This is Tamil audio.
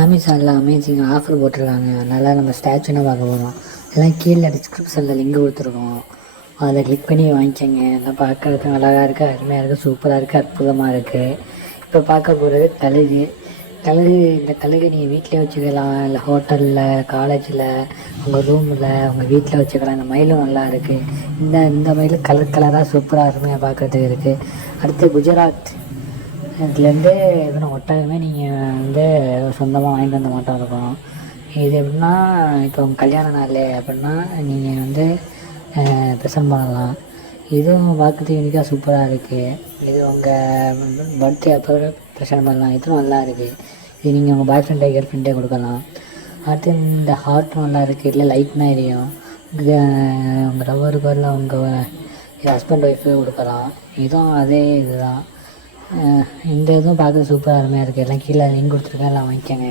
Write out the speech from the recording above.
அமேசானில் அமேசிங் ஆஃபர் போட்டிருக்காங்க. அதனால் நம்ம ஸ்டாச்சுன்னு பார்க்க போகிறோம். எல்லாம் கீழே டிஸ்கிரிப்ஷனில் லிங்க் கொடுத்துருக்கோம். அதை கிளிக் பண்ணி வாங்கிக்கோங்க. எல்லாம் பார்க்கறதுக்கு அழகாக இருக்குது, அருமையாக இருக்குது, சூப்பராக இருக்குது, அற்புதமாக இருக்குது. இப்போ பார்க்க போகிறது கழுகு. இந்த கழுகு நீங்கள் வீட்டிலே வச்சுக்கலாம், இல்லை ஹோட்டலில், காலேஜில், உங்கள் ரூமில், உங்கள் வீட்டில் வச்சுக்கலாம். இந்த மயிலும் நல்லா இருக்குது. இந்த மயில் கலர் கலராக சூப்பராக அருமையாக பார்க்குறதுக்கு இருக்குது. அடுத்து குஜராத் இதுலேருந்து எதுனா ஒட்டகமே நீங்கள் சொந்தமாக வாங்கிட்டு வந்த மாட்டோம் இருக்கும். இது எப்படின்னா, இப்போ உங்கள் கல்யாண நாள் அப்படின்னா நீங்கள் ப்ரெசென்ட் பண்ணலாம். இதுவும் பார்க்கறதுக்கு யூனிக்காக சூப்பராக இருக்குது. இது உங்கள் பர்த்டே அப்போ ப்ரெசென்ட் பண்ணலாம். இதுவும் நல்லா இருக்குது. இது நீங்கள் உங்கள் பாய் ஃப்ரெண்டே கேர்ள் ஃப்ரெண்டே கொடுக்கலாம். அடுத்து இந்த ஹார்ட் நல்லா இருக்குது. இல்லை லைட்னா எரியும். உங்கள் லவ்வருக்கு வரல உங்கள் ஹஸ்பண்ட் ஒய்ஃபு கொடுக்கலாம். இதுவும் அதே இதுதான். இந்த இதுவும் பார்க்க சூப்பராக அருமையாக இருக்குது. எல்லாம் கீழே லிங்க் கொடுத்துருக்கேன், எல்லாம் வாங்கிக்கோங்க.